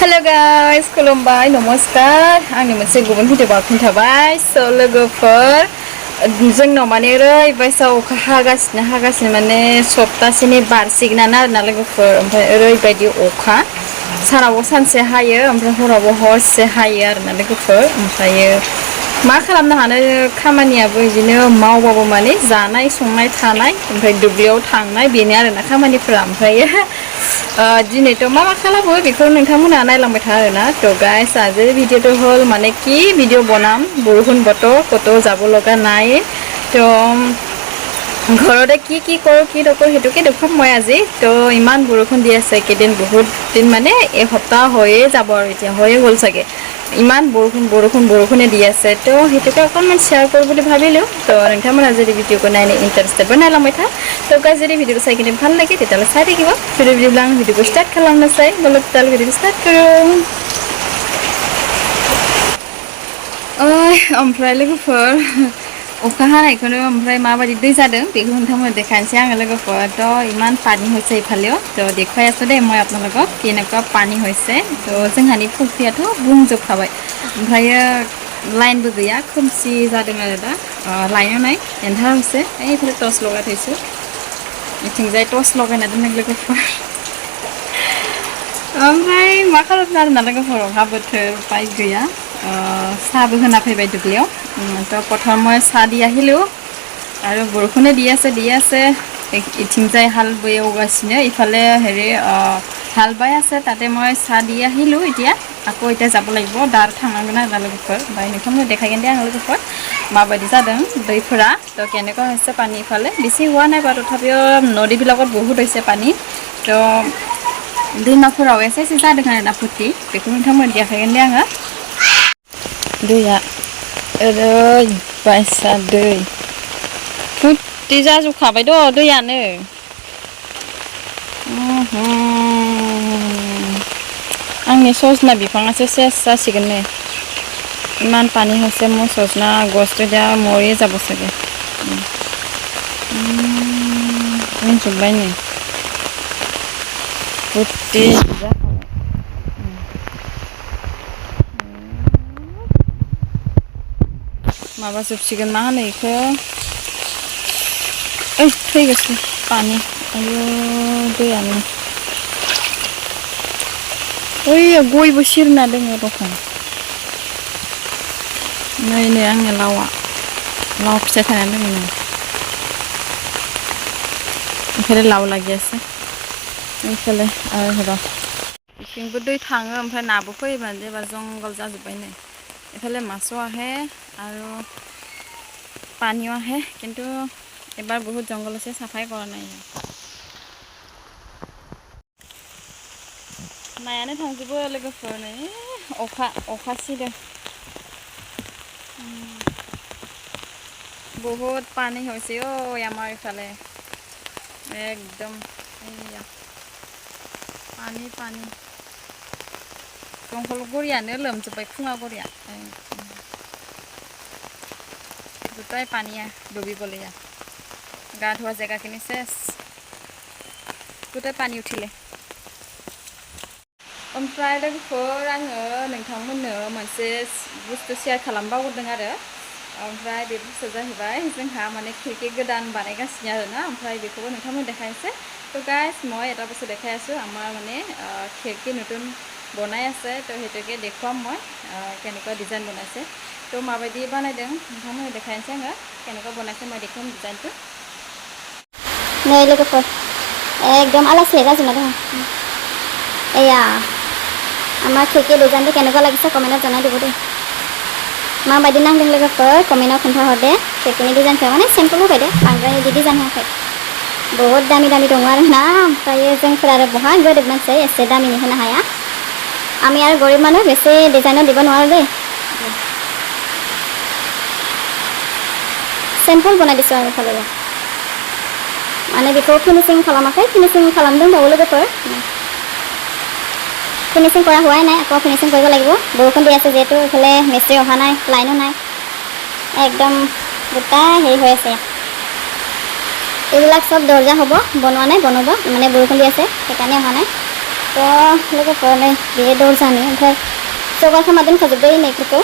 hello guys खुलुमबाय नमस्कार आंनि मोनसे गुबुन भिडिअ'आव खिन्थाबाय स' लोगोफोर जोंनाव माने ओरैबायसा अखा हागासिनो माने सप्तासेनि बारसिगोनानो आरोना लोगोफोर ओमफ्राय ओरैबायदि अखा सानावबो सानसे हायो ओमफ्राय हरावबो हरसे हायो आरोना लोगोफोर ओमफ्रायो मा खालामनो हानो खामानियाबो बिदिनो मावबाबो माने जानाय संनाय थानाय ओमफ्राय दुब्लियाव थांनाय बेनो आरोना खामानिफोरा ओमफ्रायो दिनैथ' मा खालामो बेखौ नोंथांमोनहा नायलांबाय था आरोना তো গাইস আজি ভিডিঅ'টো হ'ল মানে কি ভিডিঅ' বনাম বৰষুণ বতৰ ক'তো যাব লগা নাই তো ঘৰতে কি কৰোঁ কি নকৰোঁ সেইটোকে দেখুৱাম মই আজি তো ইমান বৰষুণ দি আছে কেইদিন বহুত দিন মানে এসপ্তাহ হৈয়ে যাব আৰু এতিয়া হৈয়ে গ'ল চাগে ইমান বৰষুণে দি আছে তো সেইটোকে অকণমান শ্বেয়াৰ কৰোঁ বুলি ভাবিলোঁ তো নोंथांमोनहा যদি ভিডিঅ'खौ নাयनो ইণ্টাৰেষ্টেডबा नायलांबाय था তো गाइस যদি ভিডিঅ'টো চাই কিনে ভাল লাগে তেতিয়াহ'লে চাই থাকিব बिदिब्ला आं भिडिअ'खौ स्टार्ट खालामनोसै होमबालाय भिडिअ'खौ स्टार्ट खालाम ओमफ्राय लोगोफोर अखा हानायखौनो ओमफ्राय माबायदि दै जादों बेखौ नोंथांमोननो देखायनोसै आङो लोगोफोर इमान पानी হৈছে ইফালেও তো দেখুৱাই আছোঁ দেই মই আপোনালোকক কেনেকুৱা পানী হৈছে তো जोंहानि फुख्रियाथ' बुंजोबखाबाय ओमफ्रायो लाइनबो गैया खोमसि जादों आरो दा लाइनाव नाय एन्धार হৈছে এইफाले टर्च लगाय थैसो इथिंजाय टर्च लगायना दोनदों लोगोफोर ओमफ्राय मा खालामनो आरोना लोगोफोर अखा बोथोर उपाय गैया साहाबो होना फैबाय दुब्लियाव তো প্ৰথম মই চাহ দি আহিলোঁ আৰু বৰষুণে দি আছে ইथिংজাই হাল বৈগাसिनो ইফালে হেৰি হাল বাই আছে তাতে মই চাহ দি আহিলোঁ এতিয়া আকৌ এতিয়া যাব লাগিব দাৰ थांनांगोन आरोना लोगोफोर ओमफ्राय नोंथांमोननो देखायगोन दे आं लोगोफोर माबायदि जादों दैफोरा তো কেনেকুৱা হৈছে পানী ইফালে বেছি হোৱা নাই বাৰু তথাপিও নদীবিলাকত বহুত হৈছে পানী তো दैमाफोराव एसे जादों आरोना फुरथि बेखौ नोंथांमोननो देखायगोन दे आङो दैया ओरैबायसा दै फुरथि जाजोबखाबाय दैयानो आंनि सजना बिफाङासो सेस जासिगोन नै इमान पानी হৈছে মোৰ সজনা গছটো এতিয়া মৰিয়ে যাব চাগে बुंजोब्बाय नै फुरथि माबा जोबसिगोन मा होनो बेखौ थैगोसै पानी आयु दैयानो ओइयो गयबो सिरना दोङो दखं नै आंनि लाव फिथाइ थायनानै दोङो नै ओंखायनो लाव लागियासै ओइफाले आरो र' इथिंबो दै थाङो ओमफ्राय नाबो फैयोमोन जेनेबा जंगल जाजोब्बाय नै इफाले माছো আহে আৰু পানীও আহে কিন্তু এবাৰ বহুত জংগল আছে সাফাই কৰা নাই नायानो थांजोबो लोगोफोर नै अखा सिदों बहुत पानी হৈছে আমাৰ ইফালে एकदम पानी दंखलगुरियानो लोमजोब्बाय खुङागुरिया গোটাই পানীয়া ডুবিবলগীয়া গা ধোৱা জেগাখিনি চেছ গোটাই পানী উঠিলে ओमफ्राय लोगोफोर आङो नोंथांमोननो मोनसे बुस्थु शेयार खालामबावदों आरो ओमफ्राय बे बुस्थुआ जाहैबाय जोंहा माने खिरखि गोदान बानायगासिनो आरोना ओमफ्राय बेखौबो नोंथांमोननो देखायनोसै তো গাইস মই এটা বস্তু দেখাই আছোঁ আমাৰ মানে खिरखि নতুন বনাই আছে তো সেইটোকে দেখুৱাম মই কেনেকুৱা ডিজাইন বনাইছে তো মাবাयदि বানাयदों नोंथांमोननो देखायनोसै आङो केनेকুৱা बनायছে মই দেখুৱাম डिजाइनखौ नै लोगोफोर एकदम आलासि जाजोबना दङ एया आमार खिरखि डिजाइनটো केनेকুৱা লাগিছে कमेन्टआव जनाय দিব दे माबायदि नांदों लोगोफोर कमेन्टआव खोन्थाहर दे खिरखिनि डिजाइनखौ माने सिम्पोल होबाय दे बांद्राय बिदि डिजाइन होआखै बहुत दामि दङ आरोना ओमफ्राय जोंफोर आरो बहा गोरिब मानसि एसे दामिनि होनो हाया আমি আৰু গরিব মানুহ বেছি ডিজাইনত দিব নোৱাৰো দেই सिम्पोल बनाय दिसो आरो खालि माने बेखौ फिनिशिं खालामाखै फिनिशिं खालामदोंबावो लोगोफोर फिनिशिं কৰা হোৱাই নাই আকৌ फिनिशिं কৰিব লাগিব বৰষুণ দি আছে যেহেতু ইফালে মিস্ত্ৰী অহা নাই লাইনো নাই একদম গোটাই হেৰি হৈ আছে এইবিলাক সব দৰ্জা হ'ব বনোৱা নাই বনাব মানে বৰষুণ দি আছে সেইকাৰণে অহা নাই तो लोगोफोर नै बे दरजानि ओमफ्राय जगार खालामना दोनखाजोब्बाय होननायफोरखौ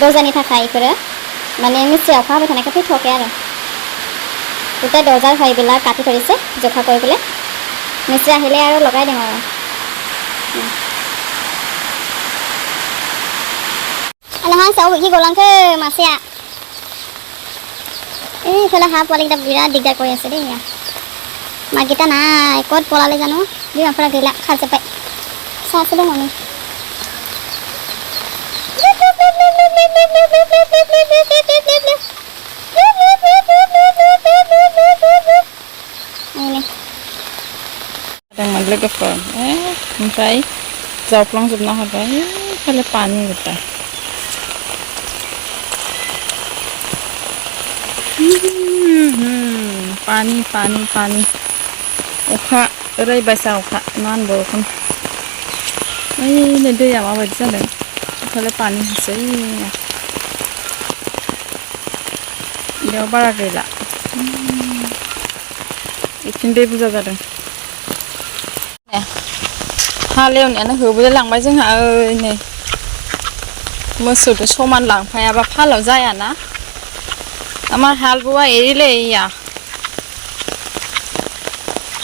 दरजानि थाखाय इफोरो माने मिस्ट्रिया अखा हाबाय थानायखाय फैथ'वाखै आरो গোটেই দরজার হয়বিলাক কাটি ধৰিছে জোখা কৰি পেলাই মিস্ত্ৰী আহিলে আৰু লগাই দিম আৰু নহয় চাও কি গলাংকে মাছিয়া এইফালে হাঁহ পোৱালিকেইটা বিৰাট দিগদাৰ কৰি আছে দেই মাকেইটা নাই ক'ত পলালে জানো বিমানফালে গেলা খালছে পাই চাইছে দে মমি लोगोफोर ओमफ्राय जावफ्लांजोबना हरबाय खालि पानि गोटा पानि पानि पानि अखा ओरैबायसा अखा इमान बरखन नै दैया माबायदि जादों खालि पानि होसै बेयाव बारा गैला इथिं दै बुरजा जादों हालेवनायानो होबोलाय लांबाय जोंहा ओइ नै मोसौजों समान लांफायाबा फालाव जायाना আমার হাল বোয়া এরিলে ইয়া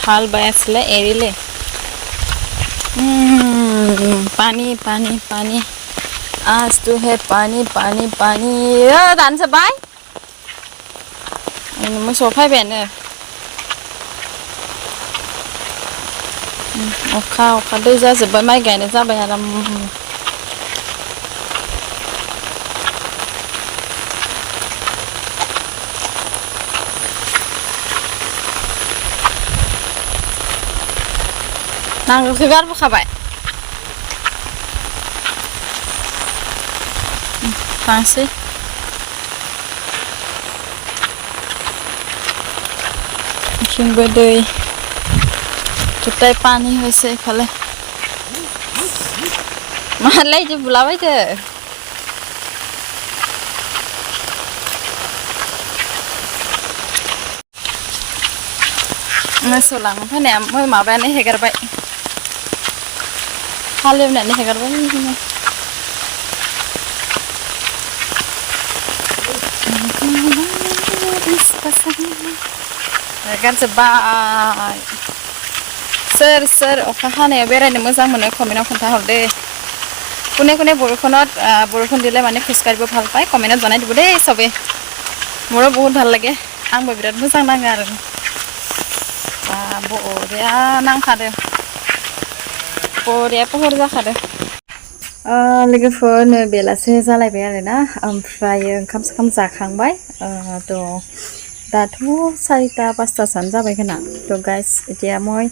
হাল বায়াছিলে এরিলে पानी पानी पानी आज तो है पानी पानी पानी दान सबाय मोसौ फैबायानो अखा अखा दै जाजोब्बाय माइ गायनो जाबाय आराम नांगोलखौ गारबोखाबाय थांसै इथिंबो दै जुताय पानी হৈছে ইফালে मालाय इदि बुलाबायदो मोसौ लांनो फैनाया माबायानो हेगारबाय हालेवनानै हेगारबाय हेगारजोब्बाय सोर सोर अखा हानायाव बेरायनो मोजां मोनो कमेन्टआव खोन्थाहरदे কোনে কোনে বৰষুণত বৰষুণ দিলে মানে খোজকাঢ়িব ভাল পায় কমেন্টত জনাই দিব দেই সবে মোৰো বহুত ভাল লাগে आंबो बिराद मोजां नाङो आरो बरिया नांखादो बरिया पहर जाखादो लोगोफोर नै बेलासे जालायबाय आरोना ओमफ्राय ओंखाम जाखांबाय तो दाथ' 4টা 5টাसान जाबाय खोना तो गाइस এতিয়া মই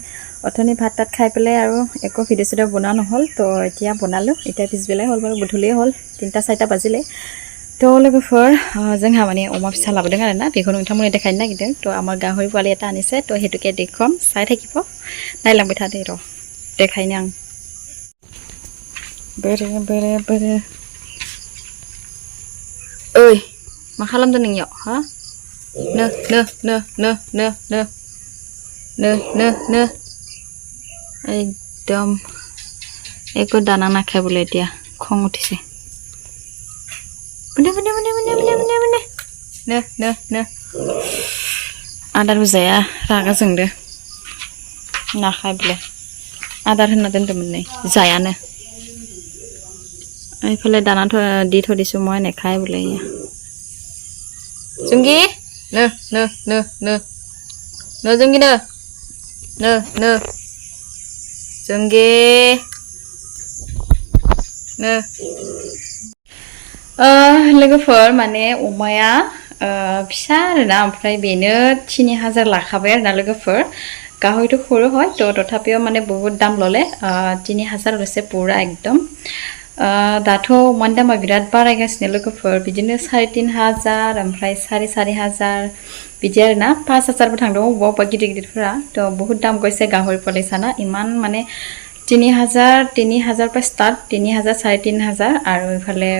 অথনি ভাত তাত খাই পেলাই আৰু একো ভিডিঅ' চিডিঅ' বনোৱা নহ'ল তো এতিয়া বনালোঁ এতিয়া পিছবেলাই হ'ল বাৰু গধূলিয়ে হ'ল 3টা 4টা বাজিলে তো लोगोफोर जोंहा माने अमा फिसा लाबोदों आरोना बेखौ नोंथांमोननो देखायनो नागिरदों तो आमार गाहरि पोवालि एटा आनिसे तो हेतुके देखम साइ थाकिब नायलांबाय थादो र' देखायनो आं बोरे बोरे बोरे ओइ मा खालामदों नोंनियाव हा नो नो नो नो नो नो नो नो नो एकदम एको दाना नाखाय बोले এতিয়া খং উঠিছে बने बने बने बने बने बने बने नो नो नो आदार होजाया रागा जोंदो नाखाय बोले आदार होना दोनदोंमोन नै जायानो এইফালে দানাটো দি থৈ দিছো মই নেখায় बोले जुंगि नो नो नो नो नो जुंगि नो नो नो जुंगि नो लोगोफोर माने अमाया फिसा आरोना ओमफ्राय बेनो 3000 लाखाबाय आरोना लोगोफोर गाहरिটো সৰু হয় তো তথাপিও মানে বহুত দাম ললে 3000 লৈছে পুৰা একদম दाथ' अमानि दामा बिराद बारायगासिनो लोगोफोर बिदिनो 3500 ओमफ्राय 4500 बिदि आरोना 5000 बो थांदों अबा गिदिर गिदिरफोरा तो बहुत दाम गयसे गाहरि पोवालि साना इमान माने 3000 পৰা स्टार्ट 3000 3500 আৰু ইফালে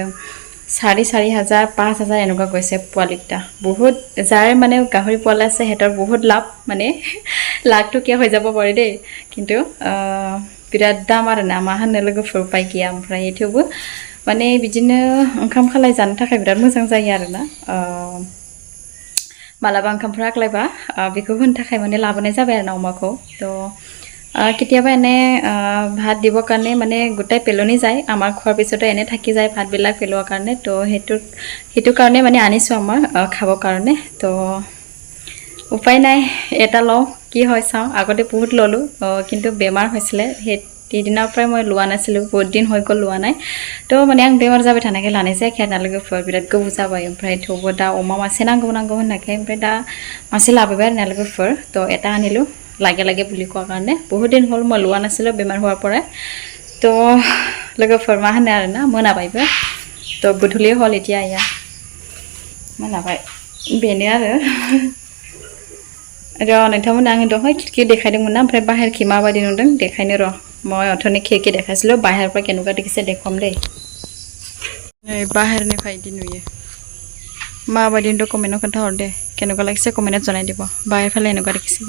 4500 5000 এনেকুৱা গৈছে পোৱালিটা বহুত যাৰ মানে গাহৰি পোৱালা আছে হেতৰ বহুত লাভ মানে লাখ টকিয়া হৈ যাব পাৰে দেই কিন্তু बिराद दाम आरोना मा होनो लोगोफोर उपाय गैया ओमफ्राय थेवबो माने बिदिनो ओंखाम खालाय जानो थाखाय बिराद मोजां जायो आरोना मालाबा ओंखामफ्रा आग्लायबा बेखौ होनो थाखाय माने लाबोनाय जाबाय आरोना अमाखौ তো কেতিয়াবা এনে ভাত দিবৰ কাৰণে মানে গোটাই পেলনি যায় আমাৰ খোৱাৰ পিছতে এনে থাকি যায় ভাতবিলাক পেলোৱাৰ কাৰণে তো সেইটো কাৰণে মানে আনিছোঁ আমাৰ খাবৰ কাৰণে তো উপায় নাই এটা লওঁ কি হয় চাওঁ আগতে বহুত ল'লোঁ কিন্তু বেমাৰ হৈছিলে সেইদিনাৰ পৰাই মই লোৱা नासिलु बहुत दिन হৈ গ'ল লোৱা নাই তো মানে आं बेमार जाबाय थानायखाय लानाय जायाखै आरोना लोगोफोर बिराद गोबाव जाबाय ओमफ्राय थेवबो दा अमा मासे नांगौ होननायखाय ओमफ्राय दा मासे लाबोबाय आरोना लोगोफोर তো এটা আনিলোঁ লাগে বুলি কোৱাৰ কাৰণে বহুত দিন হ'ল মই লোৱা नासिलु बेमार হোৱাৰ পৰা তো लोगोफोर मा होनो आरोना मोनाबायबो তো গধূলি হ'ল এতিয়া এয়া मोनाबाय बेनो आरो नोंथांमोन आङो दहाय खिरखि देखायदोंमोन ना ओमफ्राय बाहेरखि माबायदि नुदों देखायनो र' মই অথনি खिरखि देखायছিলোঁ बाहेर পৰা কেনেকুৱা দেখিছে দেখুৱাম দেই नै बाहेरनिफ्राय इदि नुयो माबायदि नुदों कमेन्टआव खोन्थाहर दे केनेকুৱা লাগিছে कमेन्टआव जनाय দিব बाहेर फाले এনেকুৱা দেখিছে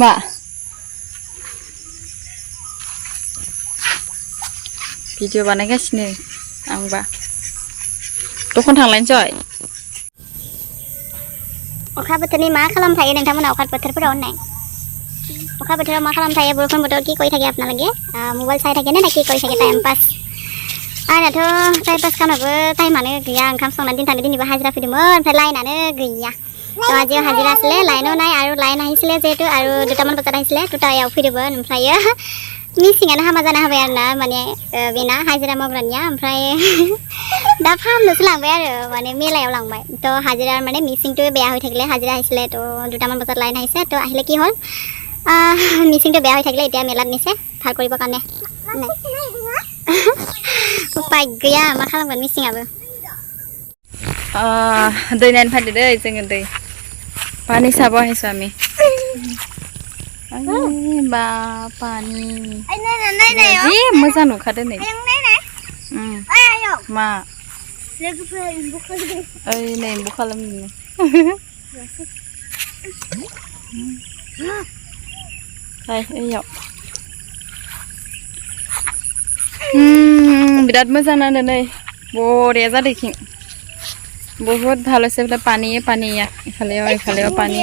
मा भिडिअ बानायगासिनो आंबा दखान थांलायनोसै अखा बोथोरनि मा खालाम थायो नोंथांमोना अखा बोथोरफोराव होननाय अखा बोथोराव मा खालाम थायो बर'फोर बोथोराव কি কৰি থাকে আপোনালোকে মোবাইল চাই থাকে নে কি কৰি থাকে টাইম পাस आंनाथ' टाइम पास खालामनोबो टाइमानो गैया ओंखाम संनानै दिनथानो दिनैबो हाजिरा फैदोंमोन ओमफ्राय लाइनानो गैया তো আজিও हाजिरा आছিলে लाइनও নাই আৰু लाइन আহিছিলে যেহেতु আৰু 2টামান বজাত আহিছিলে 2টাयाव फैदोंमोन ओमफ्राय मिसिङानो हामा जाना होबाय आरोना माने बेना हाजिरा मावग्रानिया ओमफ्राय दा फाहामनोसो लांबाय आरो माने मेलायाव लांबाय তো हाजिरा माने मिसिंটো বেয়া হৈ থাকিলে हाजिरा আহিছিলে তো 2টামান বজাত লাইন আহিছে তো আহিলে কি হ'ল মিচিংটো বেয়া হৈ থাকিলে এতিয়া মেলাত নিছে ভাল কৰিবৰ কাৰণে उपाय गैया मा खालामगोन मिसिङाबो दै नायनो फैदो दै जोङो दै पानी साबो আহিছো আমি बा पानी जि मोजां नुखादो नै मा ओइ नै एम्बु खालामदों ओइयाव बिराद मोजां नांदों नै बरिया जादों इखिं बहुत ভালো আছে বলে পানী এফালেও পানী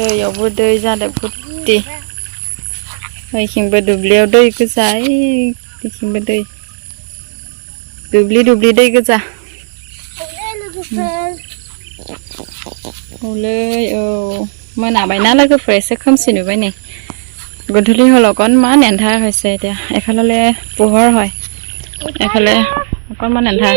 ओइयावबो दै जादों फुर्ति ओइखिंबो दुब्लियाव दै गोजा ओइखिंबो दै दुब्लि दै गोजा औलै औ मोनाबायना लोगोफोर एसे खोमसि नुबाय नै গধূলি হ'ল অকণমান এন্ধাৰ হৈছে এতিয়া এফালে পোহৰ হয় এফালে অকণমান এন্ধাৰ